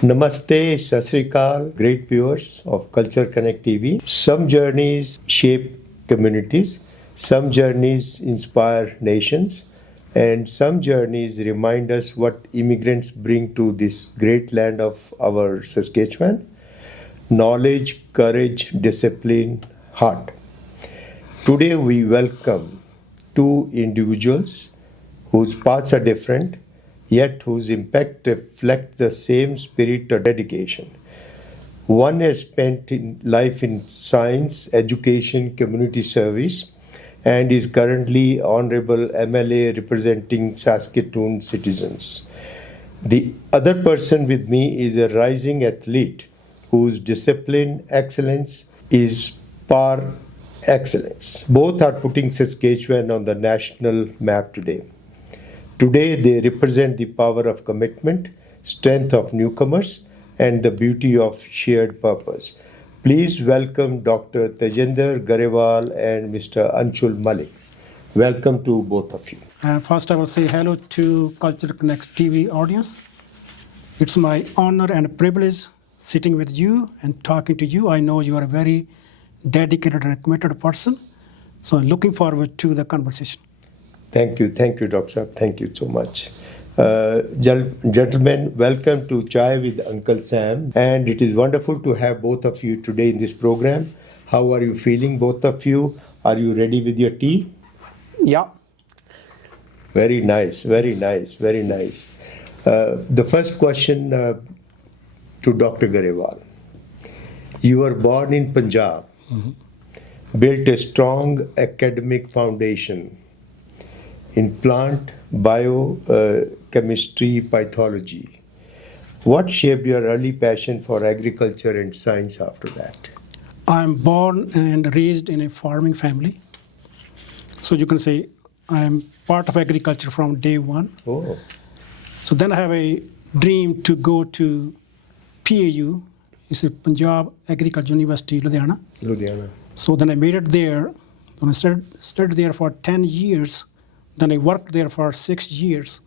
Namaste, Sat Sri Akal, great viewers of Culture Connect TV. Some journeys shape communities, some journeys inspire nations, and some journeys remind us what immigrants bring to this great land of our Saskatchewan: knowledge, courage, discipline, heart. Today we welcome two individuals whose paths are different, yet whose impact reflects the same spirit of dedication. One has spent life in science, education, community service, and is currently Honorable MLA representing Saskatoon citizens. The other person with me is a rising athlete whose discipline excellence is par excellence. Both are putting Saskatchewan on the national map today. Today, they represent the power of commitment, strength of newcomers, and the beauty of shared purpose. Please welcome Dr. Tajinder Grewal and Mr. Anshul Malik. Welcome to both of you. First, I will say hello to Culture Connect TV audience. It's my honor and privilege sitting with you and talking to you. I know you are a very dedicated and committed person, so I'm looking forward to the conversation. Thank you, Dr. Saab. Thank you so much. Gentlemen, welcome to Chai with Uncle Sam. And it is wonderful to have both of you today in this program. How are you feeling, both of you? Are you ready with your tea? Yeah. Very nice, very nice, very nice. The first question to Dr. Grewal. You were born in Punjab, built a strong academic foundation in plant, biochemistry, pathology. What shaped your early passion for agriculture and science after that? I'm born and raised in a farming family. So you can say I'm part of agriculture from day one. Oh. So then I have a dream to go to PAU, it's a Punjab Agriculture University, Ludhiana. So then I made it there. Then I studied there for 10 years. Then I worked there for 6 years.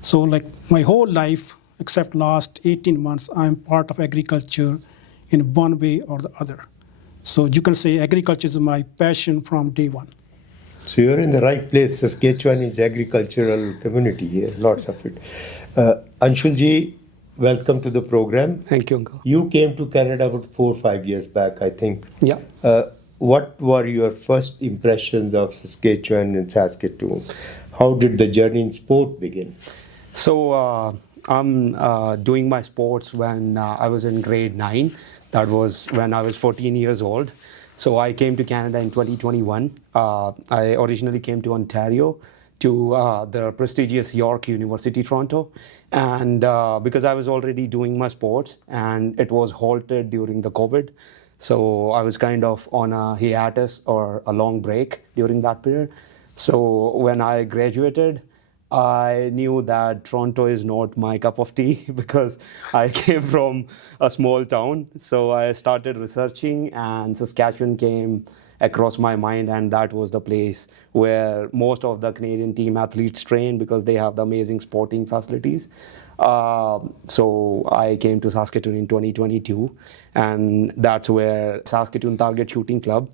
So like my whole life, except last 18 months, I'm part of agriculture in one way or the other. So you can say agriculture is my passion from day one. So you're in the right place. Saskatchewan is agricultural community here, lots of it. Anshulji, welcome to the program. Thank you, Uncle. You came to Canada about 4 or 5 years back, I think. Yeah. What were your first impressions of Saskatchewan and Saskatoon? How did the journey in sport begin? So I'm doing my sports when I was in grade 9. That was when I was 14 years old. So I came to Canada in 2021. I originally came to Ontario, to the prestigious York University, Toronto. And because I was already doing my sports and it was halted during the COVID, so I was kind of on a hiatus or a long break during that period. So when I graduated, I knew that Toronto is not my cup of tea because I came from a small town. So I started researching and Saskatchewan came across my mind, and that was the place where most of the Canadian team athletes train because they have the amazing sporting facilities. So I came to Saskatoon in 2022, and that's where Saskatoon Target Shooting Club,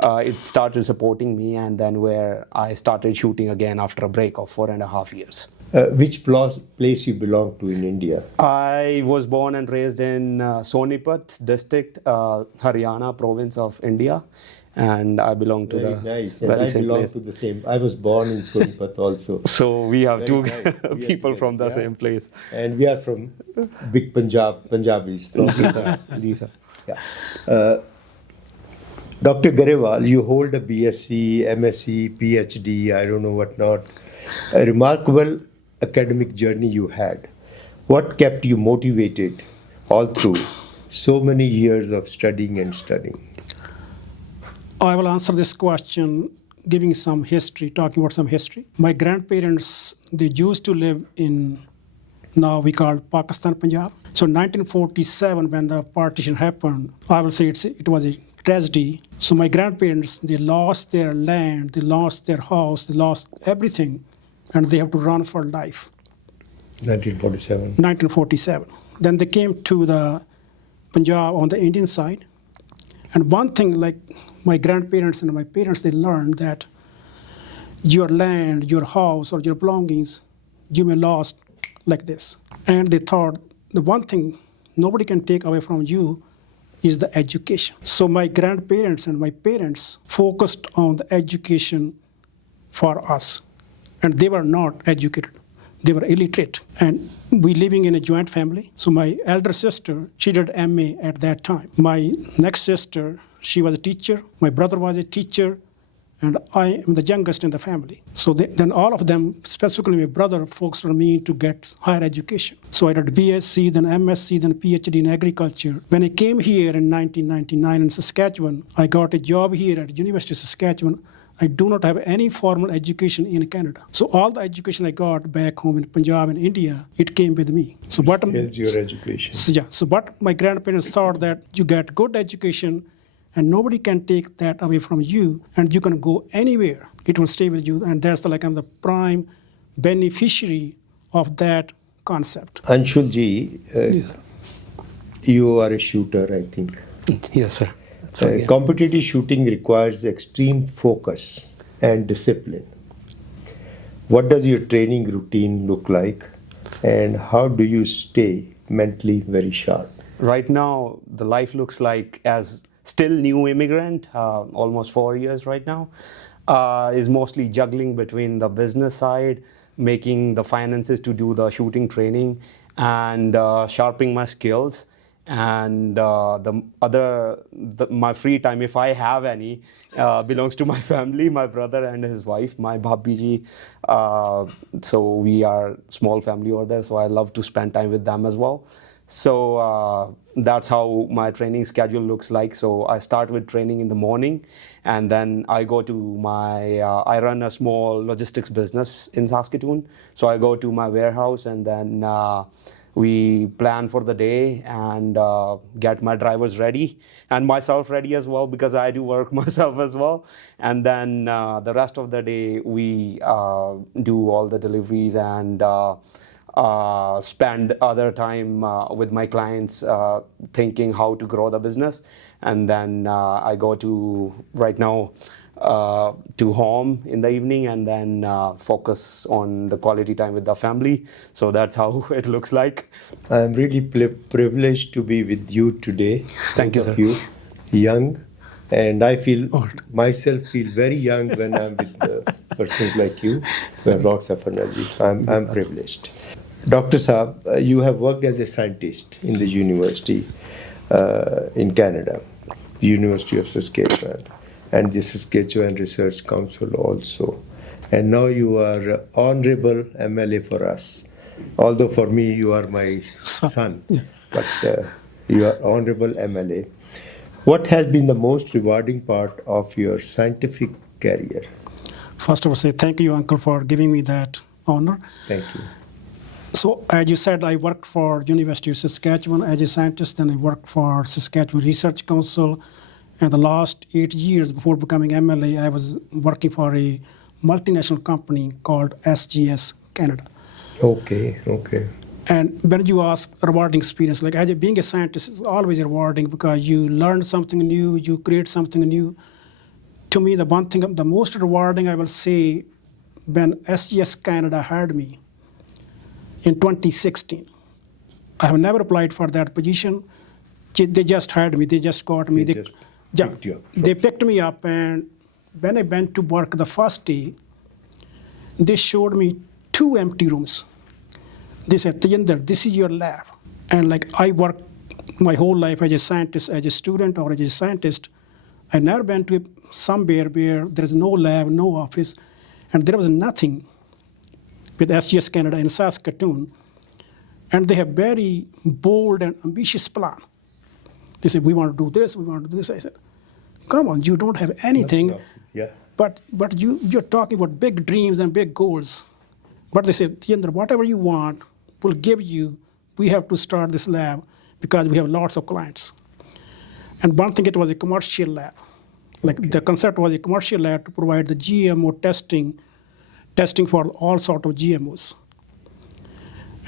it started supporting me, and then where I started shooting again after a break of 4.5 years. Which place you belong to in India? I was born and raised in Sonipat district, Haryana province of India. And I belong to very the nice. And I belong place. To the same. I was born in Sonipat also. So we have very two nice. people from the same place. And we are from big Punjabis. From Ji, sir. Yeah. Dr. Grewal, you hold a BSc, MSc, PhD, I don't know what not. A remarkable academic journey you had. What kept you motivated all through so many years of studying and studying? I will answer this question giving some history, talking about some history. My grandparents, they used to live in, now we call Pakistan, Punjab. So 1947, when the partition happened, I will say it was a tragedy. So my grandparents, they lost their land, they lost their house, they lost everything, and they have to run for life. 1947. 1947. then they came to the Punjab on the Indian side. And one thing, like my grandparents and my parents, they learned that your land, your house, or your belongings, you may lost like this. And they thought the one thing nobody can take away from you is the education. So my grandparents and my parents focused on the education for us. And they were not educated. They were illiterate. And we living in a joint family. So my elder sister, she did MA at that time. My next sister, she was a teacher. My brother was a teacher. And I am the youngest in the family. So then all of them, specifically my brother, focused on me to get higher education. So I did BSc, then MSc, then PhD in agriculture. When I came here in 1999 in Saskatchewan, I got a job here at University of Saskatchewan. I do not have any formal education in Canada. So all the education I got back home in Punjab and India, it came with me. So but Here's your education. So but my grandparents thought that you get good education and nobody can take that away from you, and you can go anywhere. It will stay with you, and that's I'm the prime beneficiary of that concept. Anshul ji, Yes. you are a shooter, I think. Yes, sir. Competitive shooting requires extreme focus and discipline. What does your training routine look like, and how do you stay mentally very sharp? Right now, the life looks like as still new immigrant, almost 4 years right now, is mostly juggling between the business side, making the finances to do the shooting training, and sharpening my skills. And my free time, if I have any, belongs to my family, my brother and his wife, my bhabhi ji. So we are small family over there, so I love to spend time with them as well. So that's how my training schedule looks like. So I start with training in the morning, and then I go to I run a small logistics business in Saskatoon. So I go to my warehouse, and then we plan for the day and get my drivers ready and myself ready as well, because I do work myself as well. And then the rest of the day we do all the deliveries and spend other time with my clients thinking how to grow the business. And then I go to right now to home in the evening, and then focus on the quality time with the family. So that's how it looks like. I'm really privileged to be with you today. Thank you, both of sir. you, young, and I feel Old. myself feel very young when I'm with persons like you who have lots of energy. I'm privileged. Dr. Saab, you have worked as a scientist in the university in Canada, the University of Saskatchewan, and the Saskatchewan Research Council also. And now you are honorable MLA for us. Although for me you are my son, but you are honorable MLA. What has been the most rewarding part of your scientific career? First of all, say thank you, Uncle, for giving me that honor. Thank you. So as you said, I worked for University of Saskatchewan as a scientist, then I worked for Saskatchewan Research Council. And the last 8 years before becoming MLA, I was working for a multinational company called SGS Canada. Okay. And when you ask rewarding experience, like being a scientist is always rewarding because you learn something new, you create something new. To me, the one thing, the most rewarding, I will say, when SGS Canada hired me in 2016. I have never applied for that position. They just hired me. They just got me. They just picked you up. They picked me up, and when I went to work the first day, they showed me 2 empty rooms. They said, Tajinder, this is your lab. And like I worked my whole life as a scientist, as a student or as a scientist. I never went to somewhere where there is no lab, no office, and there was nothing with SGS Canada in Saskatoon. And they have very bold and ambitious plan. They said, we want to do this, we want to do this. I said, come on, you don't have anything. Yeah. But you're talking about big dreams and big goals. But they said, Tajinder, whatever you want, we'll give you. We have to start this lab because we have lots of clients. And one thing, it was a commercial lab. Like the concept was a commercial lab to provide the GMO testing for all sorts of GMOs.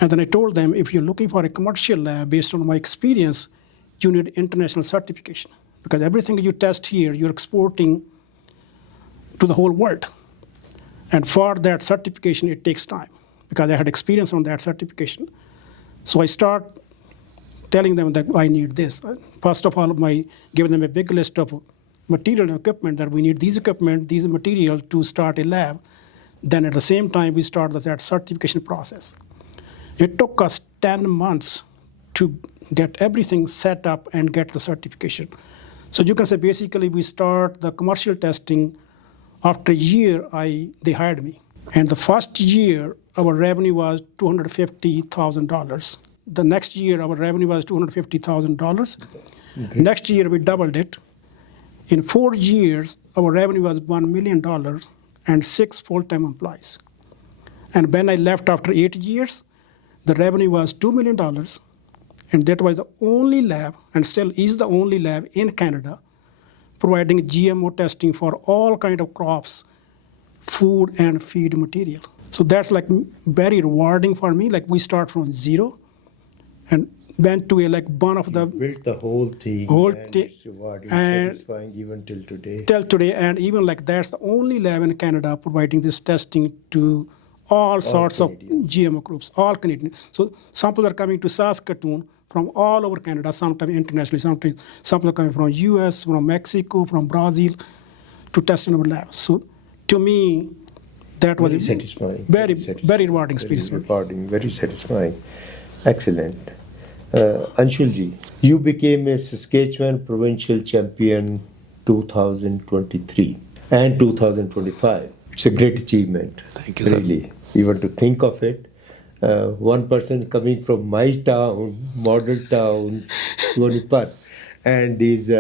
And then I told them, if you're looking for a commercial lab based on my experience, you need international certification. Because everything you test here, you're exporting to the whole world. And for that certification, it takes time, because I had experience on that certification. So I start telling them that I need this. First of all, giving them a big list of material and equipment, that we need these equipment, these material to start a lab. Then at the same time, we start that certification process. It took us 10 months to get everything set up and get the certification. So you can say basically we start the commercial testing. After a year, they hired me. And the first year, our revenue was $250,000. The next year, our revenue was $250,000. Okay. Next year, we doubled it. In 4 years, our revenue was $1 million and 6 full-time employees. And when I left after 8 years, the revenue was $2 million. And that was the only lab, and still is the only lab in Canada, providing GMO testing for all kind of crops, food and feed material. So that's like very rewarding for me. Like we start from zero and went to one of the... built the whole thing. It's rewarding, satisfying even till today. Till today, and even like that's the only lab in Canada providing this testing to all sorts Canadians. Of GMO groups, all Canadians. So samples are coming to Saskatoon from all over Canada, sometimes internationally, sometimes samples are coming from US, from Mexico, from Brazil to test in our lab. So to me, that was very satisfying. Very rewarding experience. Very rewarding, very satisfying. Excellent. Anshulji, you became a Saskatchewan Provincial Champion 2023 and 2025. It's a great achievement. Thank you, really. Sir. Even to think of it. One person coming from my town, model town, Sonipat, and is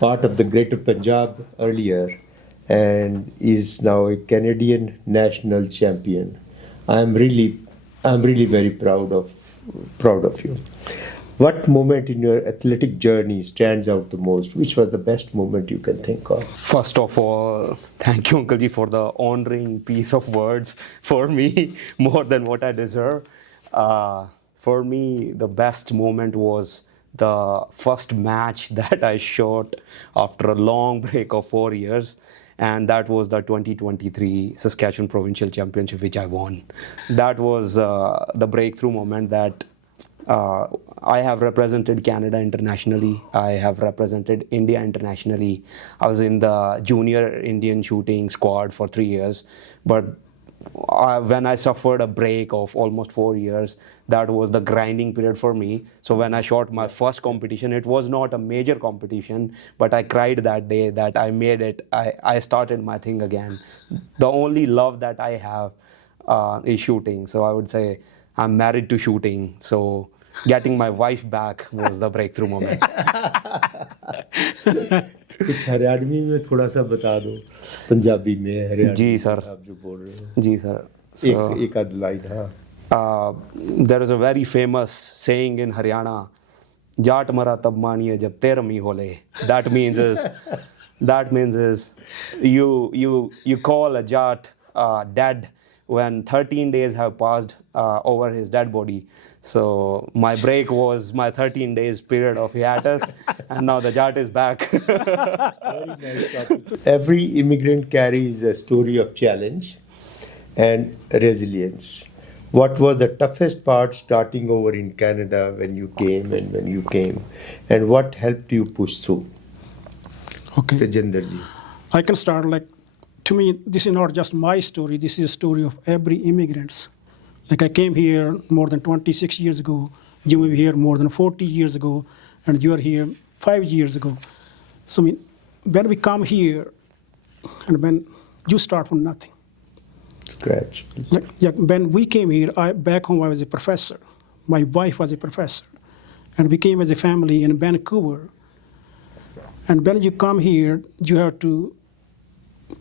part of the Greater Punjab earlier, and is now a Canadian national champion. I'm really very proud of you. What moment in your athletic journey stands out the most? Which was the best moment you can think of? First of all, thank you, Uncle Ji, for the honoring piece of words for me, more than what I deserve. For me, the best moment was the first match that I shot after a long break of 4 years. And that was the 2023 Saskatchewan Provincial Championship, which I won. That was the breakthrough moment that I have represented Canada internationally. I have represented India internationally. I was in the junior Indian shooting squad for 3 years. But when I suffered a break of almost 4 years, that was the grinding period for me. So when I shot my first competition, it was not a major competition, but I cried that day that I made it. I started my thing again. The only love that I have is shooting. So I would say I'm married to shooting. So getting my wife back was the breakthrough moment. कुछ हरियाणवी में थोड़ा सा बता दो, पंजाबी में हरियाणवी जी sir, आप जो बोल रहे हो जी सर, एक आध लाइन. हाँ, there is a very famous saying in Haryana, Jat मरा तब मानिए जब 13वीं होले. That means is you call a jat dead when 13 days have passed over his dead body. So my break was my 13 days period of hiatus, and now the jat is back. Very nice topic. Every immigrant carries a story of challenge and resilience. What was the toughest part starting over in Canada when you came, and what helped you push through? Okay. Tajinder ji. I can start to me, this is not just my story, this is a story of every immigrant. Like I came here more than 26 years ago, you were here more than 40 years ago, and you are here 5 years ago. So when we come here, and when you start from nothing. Scratch. When we came here, back home I was a professor. My wife was a professor. And we came as a family in Vancouver. And when you come here, you have to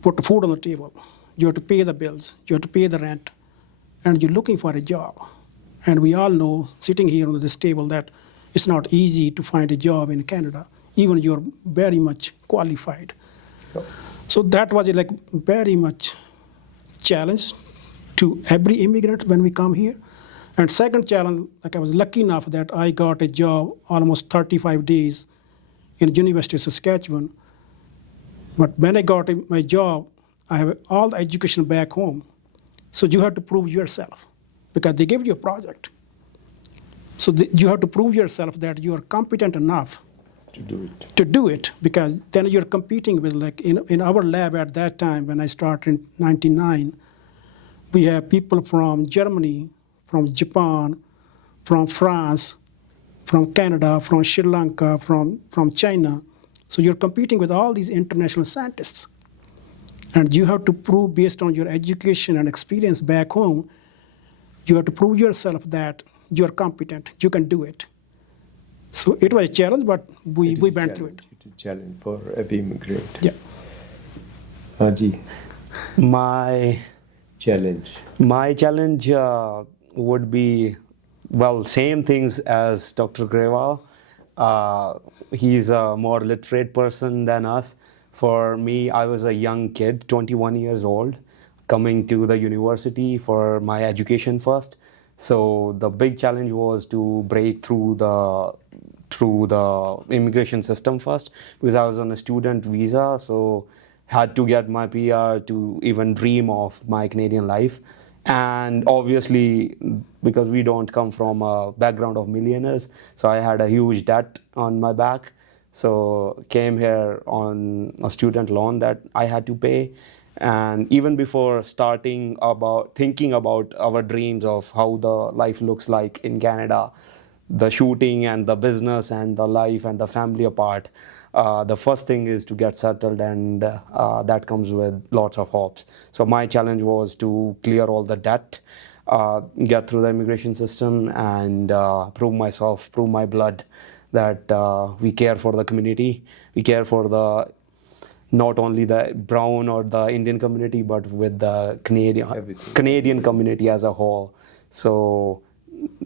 put food on the table. You have to pay the bills. You have to pay the rent. And you're looking for a job. And we all know, sitting here on this table, that it's not easy to find a job in Canada, even you're very much qualified. Sure. So that was very much challenge to every immigrant when we come here. And second challenge, like I was lucky enough that I got a job almost 35 days in University of Saskatchewan. But when I got my job, I have all the education back home. So you have to prove yourself because they give you a project. So you have to prove yourself that you are competent enough to do it, because then you're competing with, like in our lab at that time when I started in 99, we have people from Germany, from Japan, from France, from Canada, from Sri Lanka, from China. So you're competing with all these international scientists. And you have to prove, based on your education and experience back home, you have to prove yourself that you're competent, you can do it. So it was a challenge, but we went through it. It is a challenge for every immigrant. Yeah. Haji, My challenge. challenge would be, well, same things as Dr. Grewal. He's a more literate person than us. For me, I was a young kid, 21 years old, coming to the university for my education first. So the big challenge was to break through the immigration system first, because I was on a student visa, so had to get my PR to even dream of my Canadian life. And obviously, because we don't come from a background of millionaires, so I had a huge debt on my back. So came here on a student loan that I had to pay. And even before thinking about our dreams of how the life looks like in Canada, the shooting and the business and the life and the family apart, the first thing is to get settled, and that comes with lots of hopes. So my challenge was to clear all the debt, get through the immigration system, and prove my blood that we care for the community. We care for not only the brown or the Indian community, but with the Canadian community as a whole. So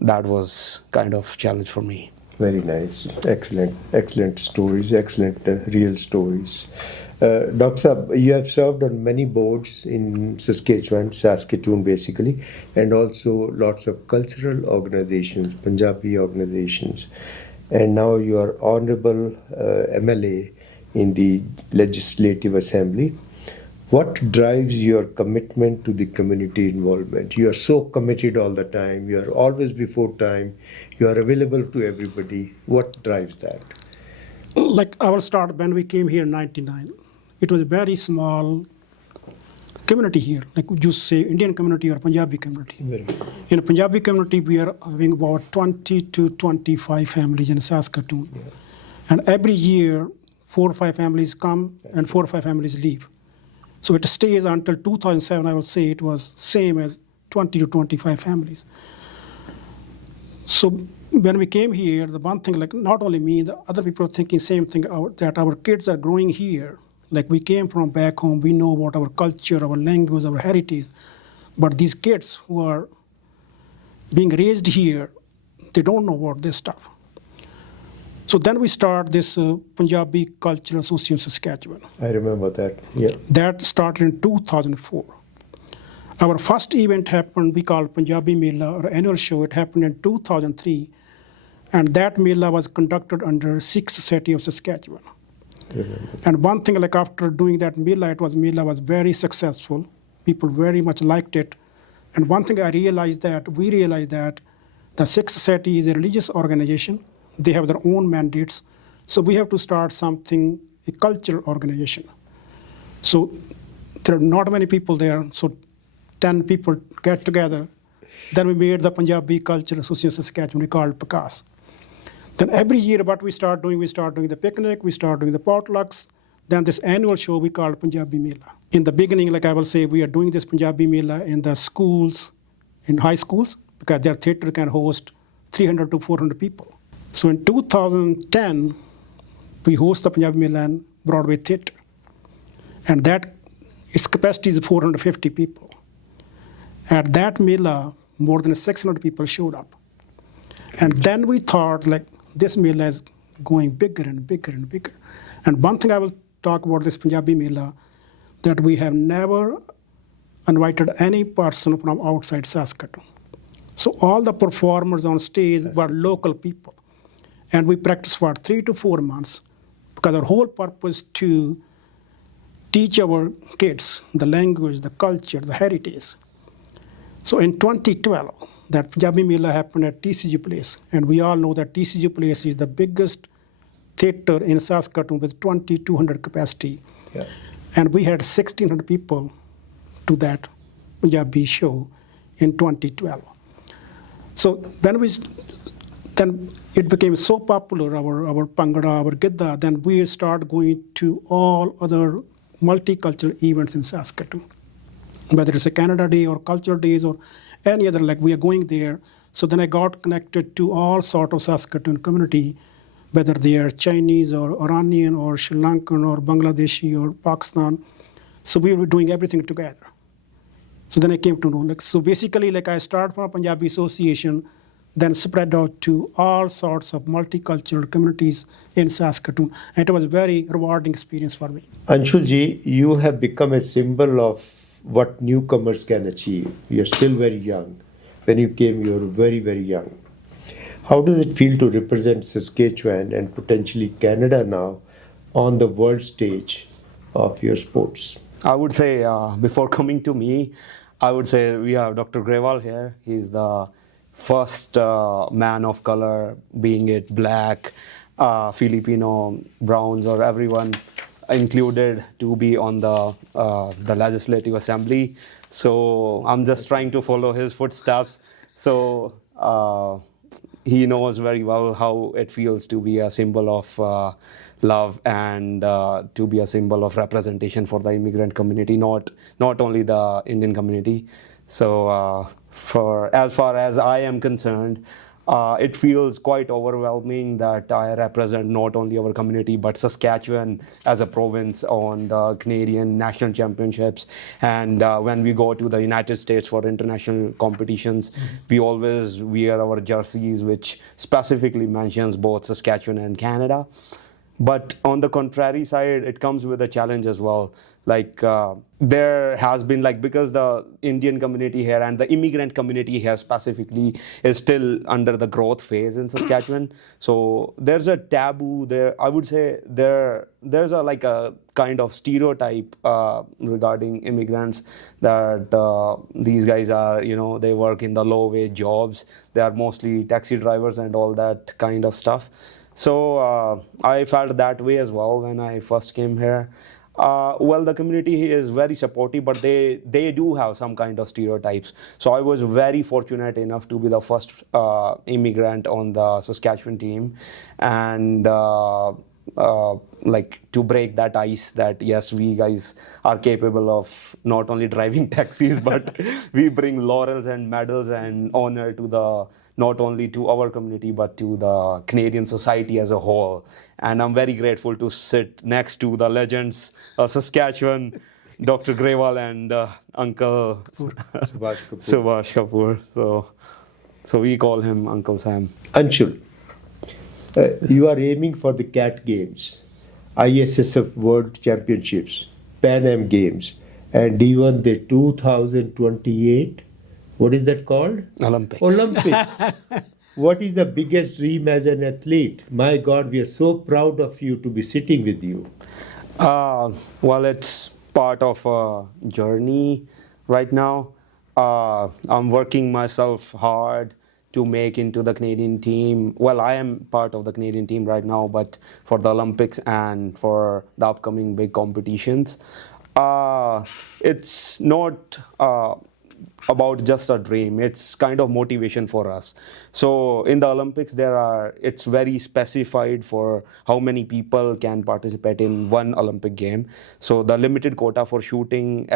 that was kind of challenge for me. Very nice. Excellent stories, excellent real stories. Dr. Saab, you have served on many boards in Saskatoon basically, and also lots of cultural organizations, Punjabi organizations. And now you are Honorable MLA in the Legislative Assembly. What drives your commitment to the community involvement? You are so committed all the time. You are always before time. You are available to everybody. What drives that? Like I will start when we came here in 99. It was a very small community here, like you say Indian community or Punjabi community. In a Punjabi community, we are having about 20 to 25 families in Saskatoon. Yeah. And every year, 4 or 5 families come and 4 or 5 families leave. So it stays until 2007, I will say it was same as 20 to 25 families. So when we came here, the one thing, like not only me, the other people are thinking same thing, that our kids are growing here. Like we came from back home, we know about our culture, our language, our heritage. But these kids who are being raised here, they don't know about this stuff. So then we start this Punjabi Cultural Association Saskatchewan. I remember that, yeah. That started in 2004. Our first event happened, we called Punjabi Mela, or annual show. It happened in 2003. And that Mela was conducted under 6th City of Saskatchewan. And one thing, like after doing that Mela was very successful. People very much liked it. And one thing we realized that the 6th City is a religious organization. They have their own mandates. So we have to start something, a cultural organization. So there are not many people there. So 10 people get together. Then we made the Punjabi Cultural Association Saskatchewan, we called PAG. Then every year what we start doing the picnic, we start doing the potlucks. Then this annual show we called Punjabi Mela. In the beginning, like I will say, we are doing this Punjabi Mela in the schools, in high schools, because their theater can host 300 to 400 people. So in 2010, we host the Punjabi Mela in Broadway Theatre. And that, its capacity is 450 people. At that Mela, more than 600 people showed up. And then we thought, like, this Mela is going bigger and bigger and bigger. And one thing I will talk about this Punjabi Mela, that we have never invited any person from outside Saskatoon. So all the performers on stage were local people. And we practiced for 3 to 4 months because our whole purpose to teach our kids the language, the culture, the heritage. So in 2012, that Punjabi Mela happened at TCG Place. And we all know that TCG Place is the biggest theater in Saskatoon with 2,200 capacity. Yeah. And we had 1,600 people to that Punjabi show in 2012. So then it became so popular, our Pangada, our Gidda, then we start going to all other multicultural events in Saskatoon. Whether it's a Canada Day or Cultural Days or any other, like we are going there. So then I got connected to all sort of Saskatoon community, whether they are Chinese or Iranian or Sri Lankan or Bangladeshi or Pakistan. So we were doing everything together. So then I came to know, so basically I started from a Punjabi association, then spread out to all sorts of multicultural communities in Saskatoon. And it was a very rewarding experience for me. Anshul ji, you have become a symbol of what newcomers can achieve. You're still very young. When you came, you were very, very young. How does it feel to represent Saskatchewan and potentially Canada now on the world stage of your sports? I would say, before coming to me, I would say we have Dr. Grewal here. He's the first man of color, being it black, Filipino, browns, or everyone included, to be on the Legislative Assembly. So I'm just trying to follow his footsteps. So he knows very well how it feels to be a symbol of love and to be a symbol of representation for the immigrant community, not only the Indian community. So for as far as I am concerned, it feels quite overwhelming that I represent not only our community but Saskatchewan as a province on the Canadian National Championships. And when we go to the United States for international competitions, we always wear our jerseys, which specifically mentions both Saskatchewan and Canada. But on the contrary side, it comes with a challenge as well. There has been, because the Indian community here and the immigrant community here specifically is still under the growth phase in Saskatchewan. So there's a taboo there. I would say there's a kind of stereotype regarding immigrants, that these guys are, they work in the low wage jobs. They are mostly taxi drivers and all that kind of stuff. So I felt that way as well when I first came here. Well, the community here is very supportive, but they do have some kind of stereotypes. So I was very fortunate enough to be the first immigrant on the Saskatchewan team, and to break that ice that yes, we guys are capable of not only driving taxis, but we bring laurels and medals and honor to not only to our community, but to the Canadian society as a whole. And I'm very grateful to sit next to the legends of Saskatchewan, Dr. Grewal and Uncle Subhash Kapoor. So we call him Uncle Sam. Anshul, you are aiming for the CAT Games, ISSF World Championships, Pan Am Games, and even the 2028, what is that called? Olympics. What is the biggest dream as an athlete? My God, we are so proud of you to be sitting with you. Well, it's part of a journey right now. I'm working myself hard to make into the Canadian team. Well, I am part of the Canadian team right now, but for the Olympics and for the upcoming big competitions, it's not about just a dream. It's kind of motivation for us. So in the Olympics, it's very specified for how many people can participate in one Olympic game. So the limited quota for shooting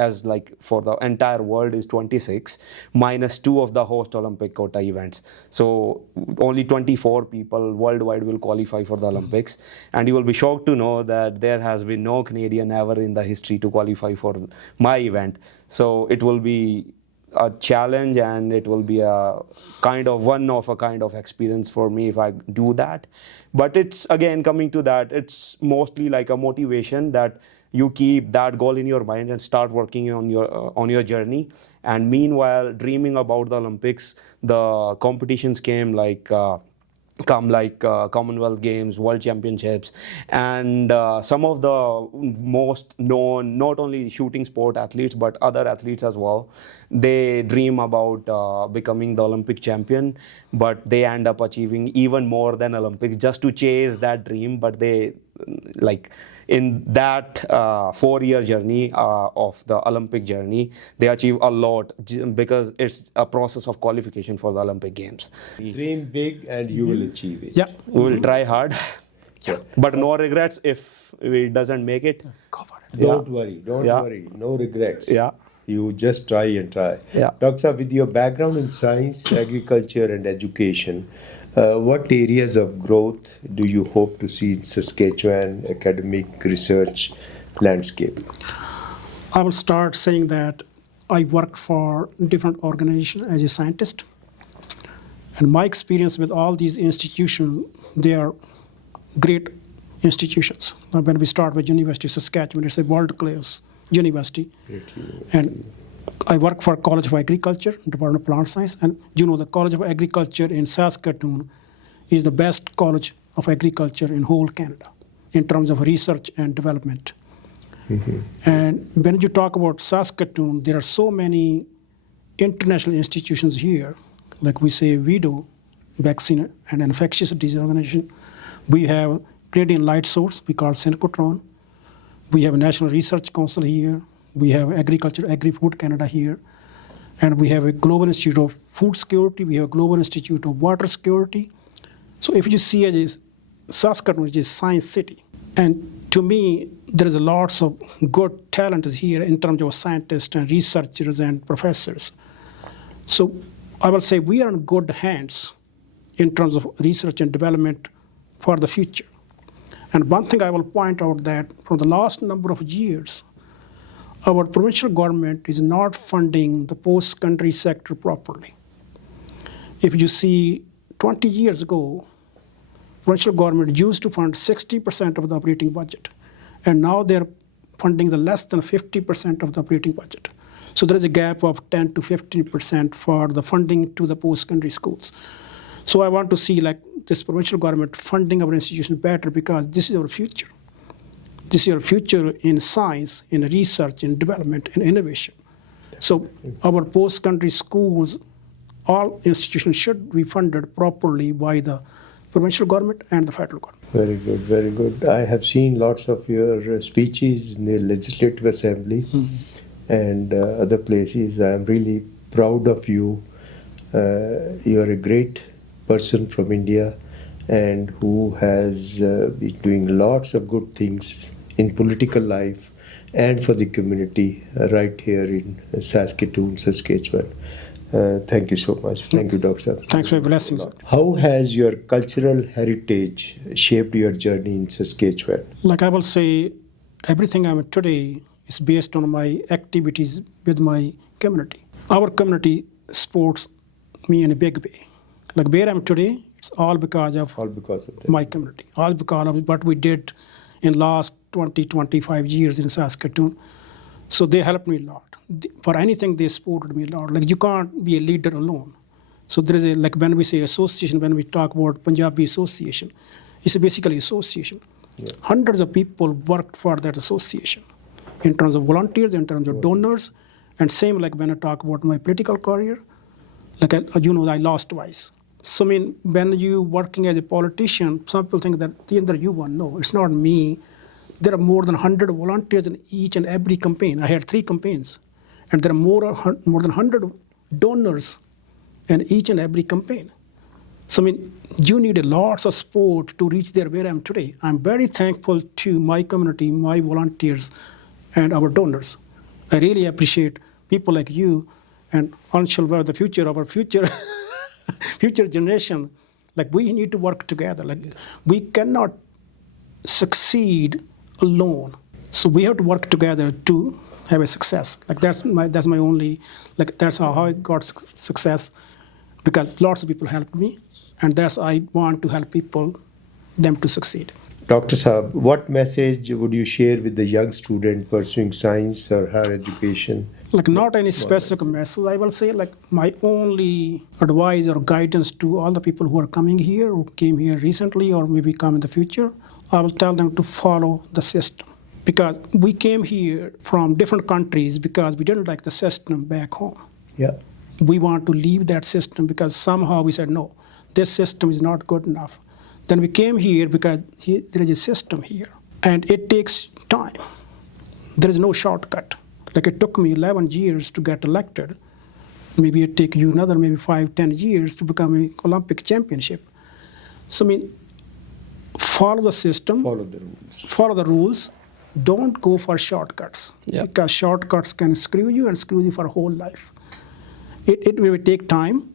for the entire world is 26 minus 2 of the host Olympic quota events. So only 24 people worldwide will qualify for the Olympics. And you will be shocked to know that there has been no Canadian ever in the history to qualify for my event. So it will be a challenge, and it will be a kind of experience for me if I do that. But it's again coming to that, it's mostly like a motivation that you keep that goal in your mind and start working on your journey. And meanwhile, dreaming about the Olympics, the competitions come like Commonwealth Games, World Championships, and some of the most known, not only shooting sport athletes, but other athletes as well. They dream about becoming the Olympic champion, but they end up achieving even more than Olympics just to chase that dream. But they, like, in that 4-year journey of the Olympic journey, they achieve a lot because it's a process of qualification for the Olympic Games. Dream big and you will achieve it. Yeah. We will try hard, but no regrets if it doesn't make it. Go for it. Don't worry, no regrets. Yeah. You just try and try. Yeah. Dr. Saab, with your background in science, agriculture, and education, what areas of growth do you hope to see in Saskatchewan academic research landscape? I will start saying that I work for different organizations as a scientist. And my experience with all these institutions, they are great institutions. When we start with University of Saskatchewan, it's a world-class university. And I work for College of Agriculture, Department of Plant Science, and the College of Agriculture in Saskatoon is the best college of agriculture in whole Canada in terms of research and development. And when you talk about Saskatoon, there are so many international institutions here, like we say VIDO, Vaccine and Infectious Disease Organization. We have Canadian Light Source, we call Synchrotron. We have a National Research Council here. We have Agriculture, Agri-Food Canada here. And we have a Global Institute of Food Security. We have a Global Institute of Water Security. So if you see it as Saskatoon is a science city. And to me, there is lots of good talent here in terms of scientists and researchers and professors. So I will say we are in good hands in terms of research and development for the future. And one thing I will point out that for the last number of years, our provincial government is not funding the post-secondary sector properly. If you see, 20 years ago, provincial government used to fund 60% of the operating budget, and now they're funding the less than 50% of the operating budget. So there is a gap of 10 to 15% for the funding to the post-secondary schools. So I want to see like this provincial government funding our institutions better because this is our future. This is our future in science, in research, in development, in innovation. So our post-secondary schools, all institutions should be funded properly by the provincial government and the federal government. Very good, very good. I have seen lots of your speeches in the Legislative Assembly and other places. I am really proud of you. You are a great person from India and who has been doing lots of good things in political life and for the community right here in Saskatoon, Saskatchewan. Thank you so much. Thank you, Dr. Thanks for your blessings. How has your cultural heritage shaped your journey in Saskatchewan? Like I will say, everything I'm today is based on my activities with my community. Our community supports me in a big way. Like where I'm today, it's all because of that. My community, all because of what we did in last 20, 25 years in Saskatoon. So they helped me a lot. For anything, they supported me a lot. Like you can't be a leader alone. So there is like when we say association, when we talk about Punjabi Association, it's basically association. Yeah. Hundreds of people worked for that association in terms of volunteers, in terms of donors, and same like when I talk about my political career, like I lost twice. So I mean, when you working as a politician, some people think that Tajinder, you won. No, it's not me. There are more than 100 volunteers in each and every campaign. I had 3 campaigns. And there are more than 100 donors in each and every campaign. So I mean, you need a lot of support to reach there where I am today. I'm very thankful to my community, my volunteers, and our donors. I really appreciate people like you and Anshul, were the future of our future future generation. Like we need to work together. Like we cannot succeed alone. So we have to work together to have a success. Like that's my only, like that's how I got success, because lots of people helped me, and that's I want to help people, them to succeed. Dr. Saab, what message would you share with the young student pursuing science or higher education? Like not any specific message, I will say, like my only advice or guidance to all the people who are coming here, who came here recently or maybe come in the future, I will tell them to follow the system. Because we came here from different countries because we didn't like the system back home. Yeah. We want to leave that system because somehow we said, no, this system is not good enough. Then we came here because there is a system here. And it takes time. There is no shortcut. Like it took me 11 years to get elected. Maybe it take you another maybe 5-10 years to become an Olympic championship. So I mean, follow the system. Follow the rules. Follow the rules. Don't go for shortcuts. Yeah. Because shortcuts can screw you for a whole life. It will take time,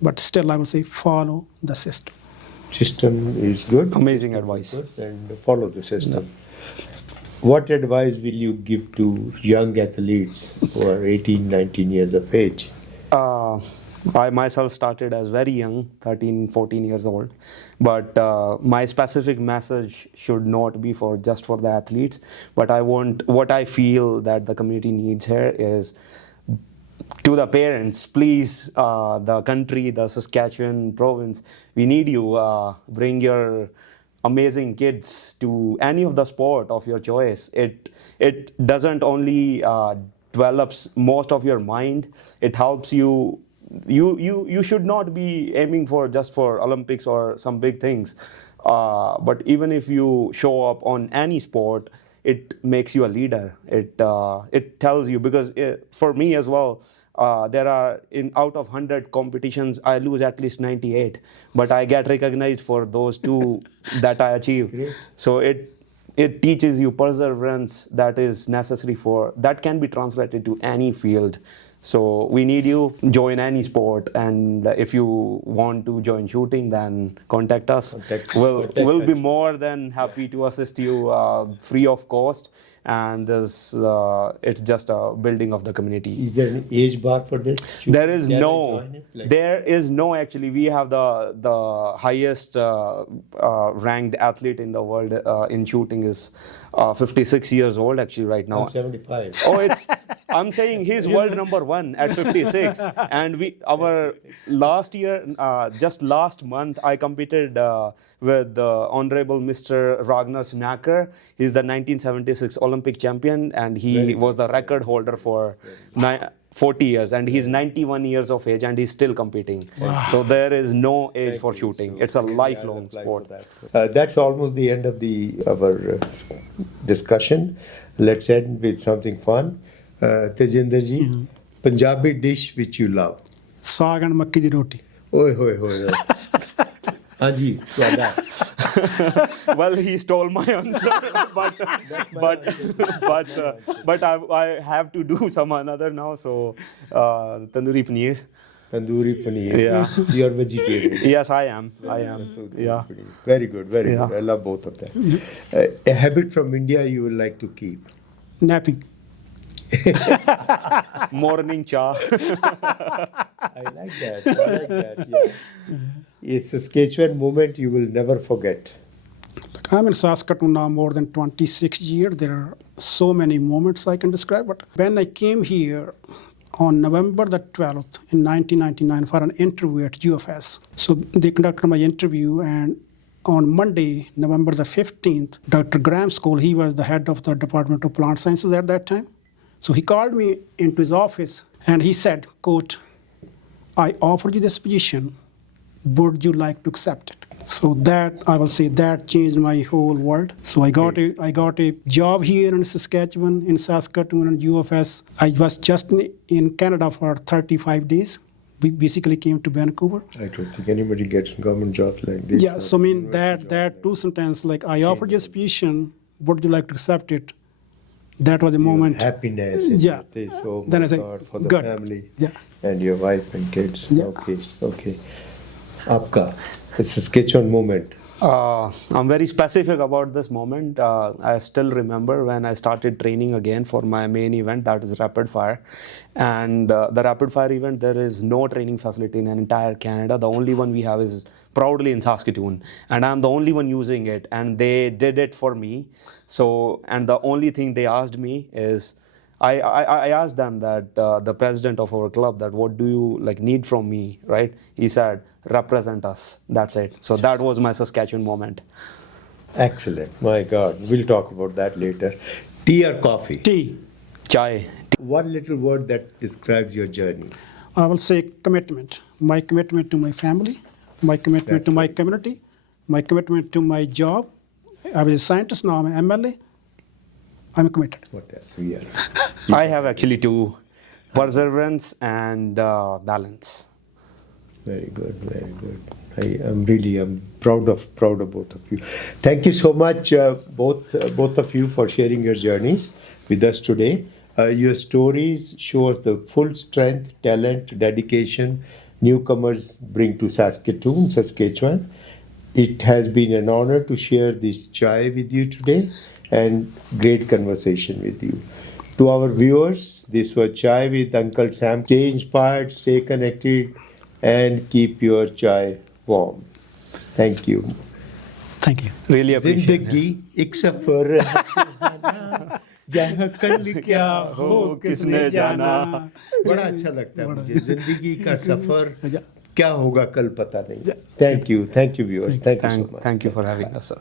but still I will say follow the system. System is good. Amazing advice. Good, and follow the system. What advice will you give to young athletes who are 18, 19 years of age? I myself started as very young, 13, 14 years old. But my specific message should not be just for the athletes. But what I feel that the community needs here is to the parents, please, the country, the Saskatchewan province, we need you. Bring your amazing kids to any of the sport of your choice. It doesn't only develops most of your mind. It helps you. You should not be aiming for just for Olympics or some big things. But even if you show up on any sport, it makes you a leader. It tells you, because for me as well, there are out of 100 competitions, I lose at least 98, but I get recognized for those 2 that I achieve. Great. So it teaches you perseverance that is necessary that can be translated to any field. So we need you. Join any sport, and if you want to join shooting, then contact us. We'll be more than happy to assist you free of cost. And it's just a building of the community. Is there an age bar for this? There is no. Actually, we have the highest ranked athlete in the world in shooting is 56 years old actually right now. I'm 75. Oh, I'm saying he's world number 1 at 56. And our last year, just last month, I competed with Honorable Mr. Ragnar Snacker. He's the 1976 Olympic champion, and he was the record holder for 40 years. And he's 91 years of age, and he's still competing. Wow. So there is no age for shooting. It's a lifelong sport. That's almost the end of our discussion. Let's end with something fun. Tajinder ji, Punjabi dish which you love. Saag and makki di roti. Oi, hoi, hoi. Anji, well, he stole my answer, but I have to do some another now. So tandoori paneer. Tandoori paneer. Yeah. You're vegetarian. Yes, I am. Yeah. Very good. Very good. I love both of them. A habit from India you would like to keep? Napping. Morning cha. I like that. Yeah. A Saskatchewan moment you will never forget. I'm in Saskatoon now more than 26 years. There are so many moments I can describe. But when I came here on November the 12th in 1999 for an interview at UFS, so they conducted my interview, and on Monday, November the 15th, Dr. Graham School, he was the head of the Department of Plant Sciences at that time. So he called me into his office and he said, quote, I offered you this position. Would you like to accept it? So that, I will say, that changed my whole world. So I got a job here in Saskatchewan, in Saskatoon and UFS. I was just in Canada for 35 days. We basically came to Vancouver. I don't think anybody gets government jobs like this. Yeah, so I mean that two sentences, like I offered you this position, would you like to accept it? That was a moment. Happiness. Yeah. This, oh Then my I said, God, for the good. family. Yeah. And your wife and kids. Yeah. Okay. Aapka, the Saskatchewan moment. I'm very specific about this moment. I still remember when I started training again for my main event, that is rapid fire. And the rapid fire event, there is no training facility in entire Canada. The only one we have is proudly in Saskatoon, and I'm the only one using it. And they did it for me. So, and the only thing they asked me is, I asked them that the president of our club, that what do you like need from me, right? He said, represent us. That's it. So that was my Saskatchewan moment. Excellent. My God. We'll talk about that later. Tea or coffee? T. Chai. One little word that describes your journey. I will say commitment. My commitment to my family, my commitment to my community, my commitment to my job. I was a scientist, now I'm an MLA. I'm committed. What else? We are. I have actually two: perseverance and balance. Very good, very good. I'm proud of both of you. Thank you so much, both of you, for sharing your journeys with us today. Your stories show us the full strength, talent, dedication newcomers bring to Saskatchewan. It has been an honor to share this chai with you today and great conversation with you. To our viewers, this was Chai with Uncle Sam. Stay inspired, stay connected, and keep your chai warm. Thank you. Thank you. Really appreciate it. जिंदगी एक सफर है जहाँ कल क्या हो किसने जाना. बड़ा अच्छा लगता है मुझे. जिंदगी का सफर क्या होगा कल पता नहीं. Thank you viewers. Thank you so much. Thank you for having us, sir.